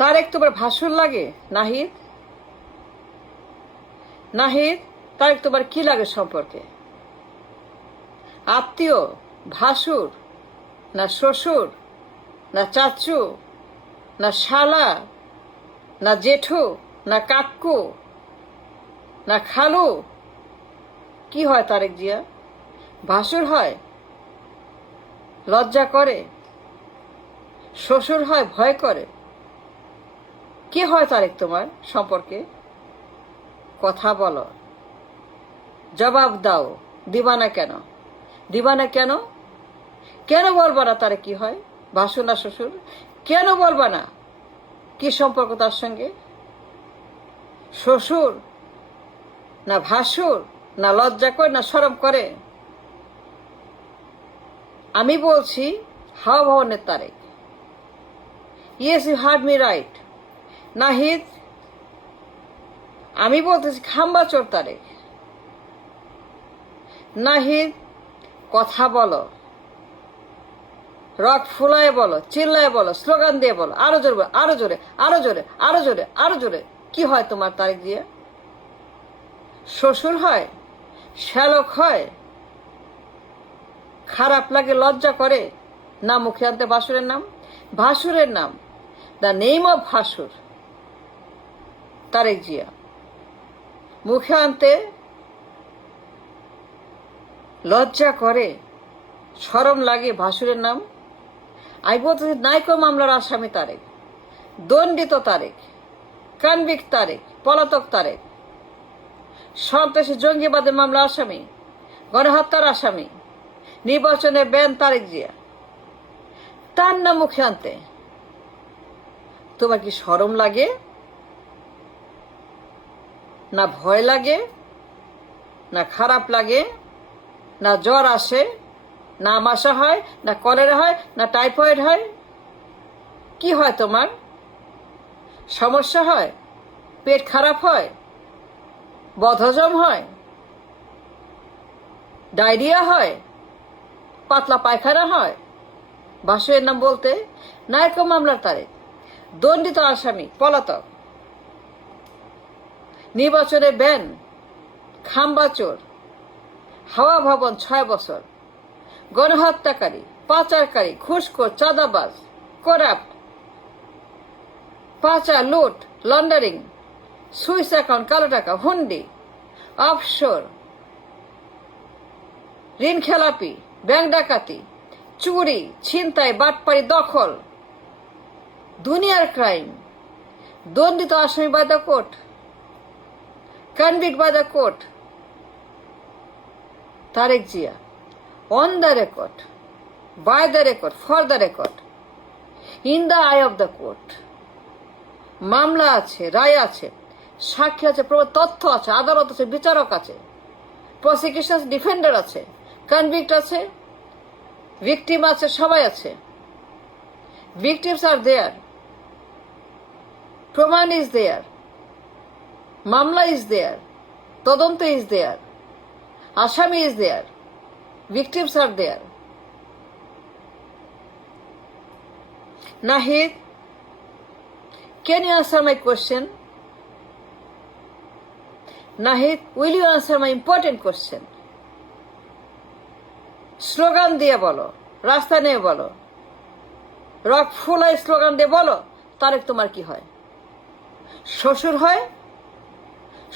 তারেক তোমার ভাসুর লাগে? নাহিদ, নাহিদ, তারেক তোমার কি লাগে সম্পর্কে? আত্মীয়, ভাসুর, না শ্বশুর, না চাচু, না শালা, না জেঠু, না কাকু, না খালু? কি হয় তারেক জিয়া? ভাসুর হয় লজ্জা করে, শ্বশুর হয় ভয় করে, কি হয় তারেক তোমার সম্পর্কে? কথা বলো, জবাব দাও। দিবা না কেন? দিবা না কেন? কেন বলবা না তারে কি হয়? ভাসুর না শ্বশুর? কেন বলবা না? কি সম্পর্ক তার সঙ্গে? শ্বশুর না ভাসুর, না লজ্জা করে, না শরম করে? আমি বলছি হাওয়া ভবনের Tarique. Yes, you heard me right Nahid. আমি বলতেছি খাম্বাচোর তারেক। নাহিদ, কথা বলো, রক ফুলায় বলো, চিল্লায় বলো, স্লোগান দিয়ে বলো, আরো জোরে বলো, আরো জোরে, আরো জোরে, আরো জোরে, আরো জোরে। কি হয় তোমার তারেক দিয়ে? শ্বশুর হয়, শ্যালক হয়, খারাপ লাগে, লজ্জা করে না মুখে আনতে ভাসুরের নাম? ভাসুরের নাম, দ্য নেম অফ ভাসুর, তারেক জিয়া। মুখে আনতে লজ্জা করে, শরম লাগে ভাসুরের নাম? আমি বলতেছি নাইকো মামলার আসামি তারেক, দণ্ডিত তারেক, কনভিক্ট তারেক, পলাতক তারেক, সন্ত্রাসী জঙ্গিবাদের মামলা আসামি, গণহত্যার আসামি, নির্বাচনে ব্যান তারেক জিয়া। তার নাম মুখে আনতে তোমার কি শরম লাগে? না ভয় লাগে, না খারাপ লাগে, না জ্বর আসে, না আমাশা হয়, না কলেরা হয়, না টাইফয়েড হয়? কি হয় তোমার? সমস্যা হয়? পেট খারাপ হয়? বদহজম হয়? ডায়রিয়া হয়? পাতলা পায়খানা হয়? ভাসুরের নাম বলতে? নায়ক মামলার তারেক, দণ্ডিত আসামি, পলাতক, নির্বাচনে ব্যান, খাম্বাচোর, হাওয়া ভবন 6 বছর, গণহত্যাকারী, পাচারকারী, ঘুষখোর, চাঁদাবাজ, করাপ্ট, পাচার, লুট, লন্ডারিং, সুইস অ্যাকাউন্ট, কালো টাকা, হুন্ডি, অফশোর, ঋণ খেলাপি, ব্যাংক ডাকাতি, চুরি, ছিনতাই, বাটপাড়ি, দখল, দুনিয়ার ক্রাইম, দণ্ডিত আসামি by the court, convict by the court. Tarique Zia, on the record, by the record, for the record, in the eye of the court. মামলা আছে, রায় আছে, সাক্ষী আছে, তথ্য আছে, আদালত আছে, বিচারক আছে, প্রসিকিউশন ডিফেন্ডার আছে, কনভিক্ট আছে, ভিকটিম আছে, সবাই আছে। ভিকটিমস আর দেয়ার, প্রমাণ ইজ দেয়ার, মামলা ইজ দেয়ার, তদন্ত ইজ দেয়ার, আসামি is there, victims are there. Nahid, can you answer my question? Nahid, will you answer my important question? Slogan দিয়ে বলো, রাস্তা নিয়ে বলো, রক ফুলাই স্লোগান দিয়ে বলো তারেক তোমার কি হয়? শ্বশুর হয়?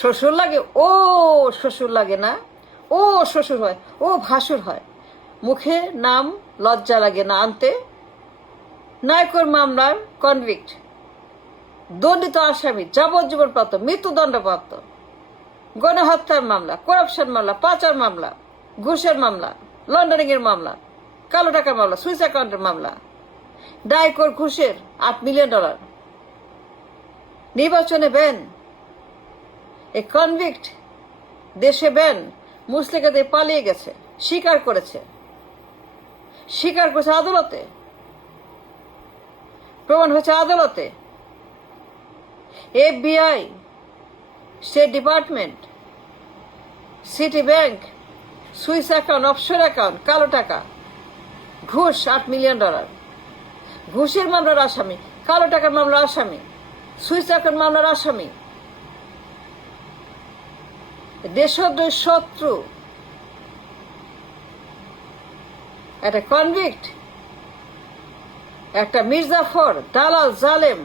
শ্বশুর লাগে? ও শ্বশুর লাগে না, ও শ্বশুর হয়, ও ভাসুর হয়। মুখে নাম লজ্জা লাগে না আনতে? নায়কর মামলার কনভিক্ট, দণ্ডিত আসামি, যাবজ্জীবনপ্রাপ্ত, মৃত্যুদণ্ডপ্রাপ্ত, গণহত্যার মামলা, করাপশন মামলা, পাচার মামলা, ঘুষের মামলা, লন্ডারিং এর মামলা, কালো টাকার মামলা, সুইস অ্যাকাউন্টের মামলা, ডাইকোর ঘুষের $8 মিলিয়ন, নির্বাচনে ব্যান, এ কনভিক্ট দেশে ব্যান, মুসলিকাদের পালিয়ে গেছে, স্বীকার করেছে আদালতে, প্রমাণ হয়েছে আদালতে। FBI, state department, city bank, Swiss account, offshore account, কালো টাকা, ঘুষ $8 মিলিয়ন, ঘুষের মামলার আসামি, কালো টাকার মামলার আসামি। সুইসাইড মামলার আসামি, দেশদ্রোহী শত্রু, একটা কনভিক্ট, একটা মির্জাফর, দালাল, জালেম,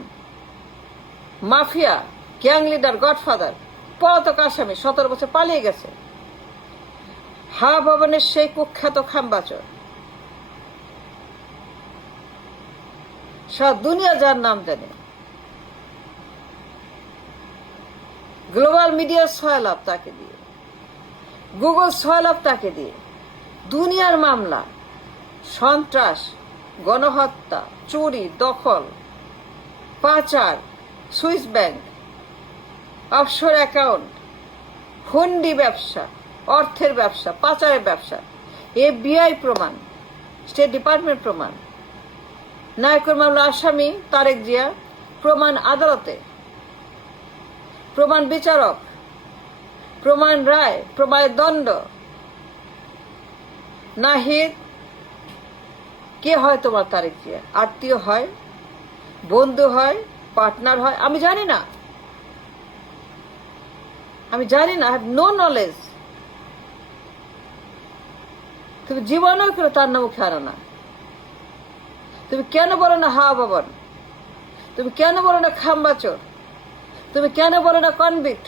মাফিয়া, গ্যাং লিডার, গডফাদার, পলাতক আসামি, 17 বছর পালিয়ে গেছে। হাওয়া ভবনের সেই কুখ্যাত খাম্বাচর, সারা দুনিয়া যার নাম জানে। গ্লোবাল মিডিয়া 6 লাভ তাকে দিয়ে, গুগল 6 লাভ তাকে দিয়ে, দুনিয়ার মামলা, সন্ত্রাস, গণহত্যা, চুরি, দখল, পাচার, সুইস ব্যাংক, অফশোর অ্যাকাউন্ট, হুন্ডি ব্যবসা, অর্থের ব্যবসা, পাচারের ব্যবসা, FBI প্রমাণ, স্টেট ডিপার্টমেন্ট প্রমাণ, নায়কের মামলা আসামি তারেক জিয়া প্রমাণ আদালতে, প্রমাণ বিচারক, প্রমাণ রায়, প্রমাণের দণ্ড। নাহিদ কে হয় তোমার তারেক জিয়া? আত্মীয় হয়, বন্ধু হয়, পার্টনার হয়? আমি জানি না, আমি জানি না, আই হ্যাভ নো নলেজ। তুমি জীবনেও কেন তার নাম মুখে আনো না। তুমি কেন বলো না হাওয়া ভবন? তুমি কেন বলো না খাম্বাচোর? তুমি কেন বলো না কনভিক্ট?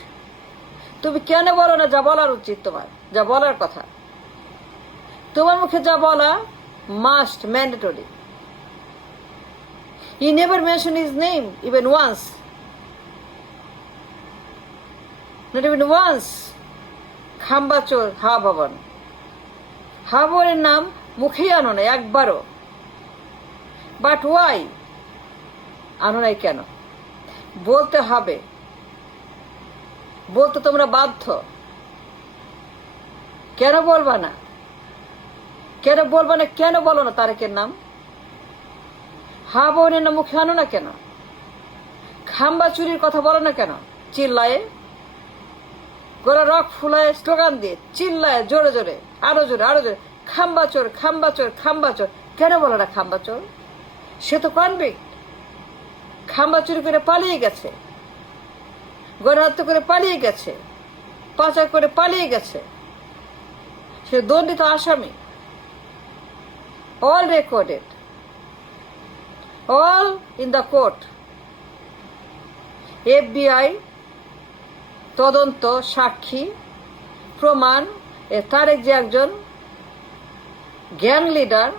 তুমি কেন বলো না যা বলার উচিত তোমার, যা বলার কথা? তোমার মুখে যা বলা must, mandatory. You never mention his name even once. Not even once. খাম্বাচোর, হাওয়া ভবন। হাওয়া ভবনের নাম মুখেই আনো না একবারও। বাট ওয়াই আনো নাই কেন? বলতে হবে, বলতে তোমরা বাধ্য। কেন বলবা না? কেন বলবা না? কেন বলো না তারেকের নাম? হাওয়া ভবনের নাম মুখে আনো না কেন? খাম্বা চুরির কথা বলো না কেন? চিল্লায়ে, গোড়া রক ফুলায়, স্লোগান দিয়ে চিল্লায়, জোরে জোরে, আরো জোরে, আরো জোরে, খাম্বাচোর, খাম্বাচোর, খাম্বাচোর। কেন বলো না খাম্বাচোর? সে তো কনভিক্ট, খাম্বা চুরি করে পালিয়ে গেছে, গণহত্যা করে পালিয়ে গেছে, পাচার করে পালিয়ে গেছে। সে দণ্ডিত আসামি, all recorded, all in the court. FBI তদন্ত, সাক্ষী, প্রমাণ, তারেক যে একজন gang leader,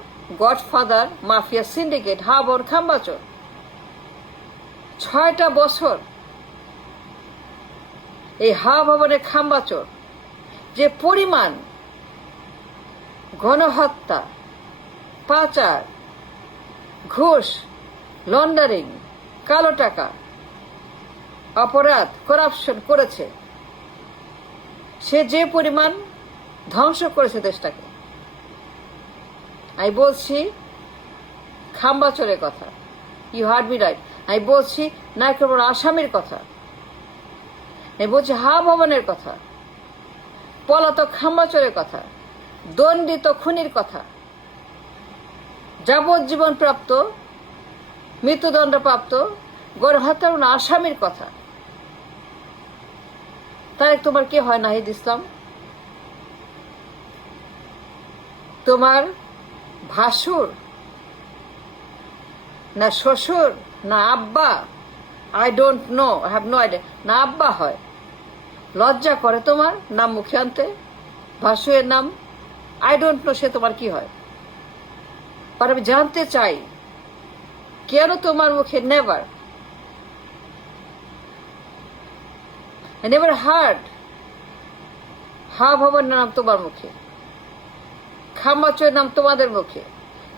godfather, mafia syndicate, হাওয়া ভবন খাম্বাচোর। 6টা বছর এই হাওয়া ভবনের খাম্বাচোর যে পরিমাণ গণহত্যা, পাচার, ঘুষ, লন্ডারিং, কালো টাকা, অপরাধ, করাপশন করেছে, সে যে পরিমাণ ধ্বংস করেছে দেশটাকে, আমি বলছি খাম্বাচোরের কথা। You heard me right. আমি বলছি নায়কের আসামির কথা, আমি বলছি হাওয়া ভবনের কথা, পলাতক খাম্বাচোরের কথা, দণ্ডিত খুনির কথা, যাবজ্জীবন প্রাপ্ত, মৃত্যুদণ্ডপ্রাপ্ত গণহত্যার আসামির কথা। তারেক তোমার কে হয়? নাহিদ ইসলাম তোমার ভাসুর, না শ্বশুর, না আব্বা? I don't know, I have no idea. না আব্বা হয়? লজ্জা করে তোমার নাম মুখে আনতে, ভাসুরের নাম? আই ডোন্ট নো সে তোমার কি হয়। আর আমি জানতে চাই কেন তোমার মুখে নেভার, I never heard হাওয়া ভবনের নাম তোমার মুখে, খাম্বাচোরের নাম তোমাদের মুখে।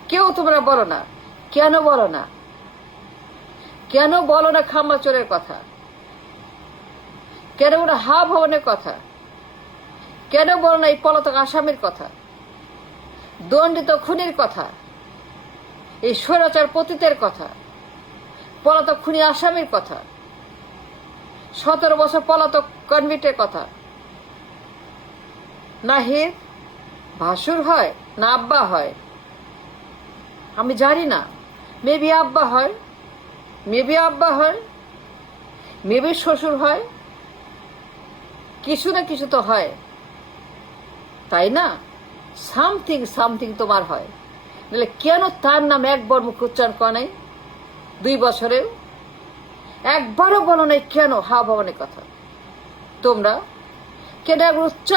কেউ তোমরা বলো না। কেন বলো না? কেন বলো না খাম্বাচোরের কথা? কেন বলো হাওয়া ভবনের কথা? কেন বলো না এই পলাতক আসামির কথা, দণ্ডিত খুনির কথা, এই স্বৈরাচার পতিতের কথা, পলাতক খুনি আসামির কথা, 17 বছর পলাতক কনভিক্টের কথা? নাহিদ ভাসুর হয় না আব্বা হয়? আমি জানি না। মেবি আব্বা হয়, মেবি আব্বা হয়, মেবি শ্বশুর হয়, কিছু না কিছু তো হয়, তাই না? সামথিং সামথিং তোমার হয়, নাহলে কেন তার নাম একবার মুখ উচ্চারণ করা নাই 2 বছরেও? একবারও বলো নাই কেন হা ভবনের কথা? তোমরা কেন একবার উচ্চারণ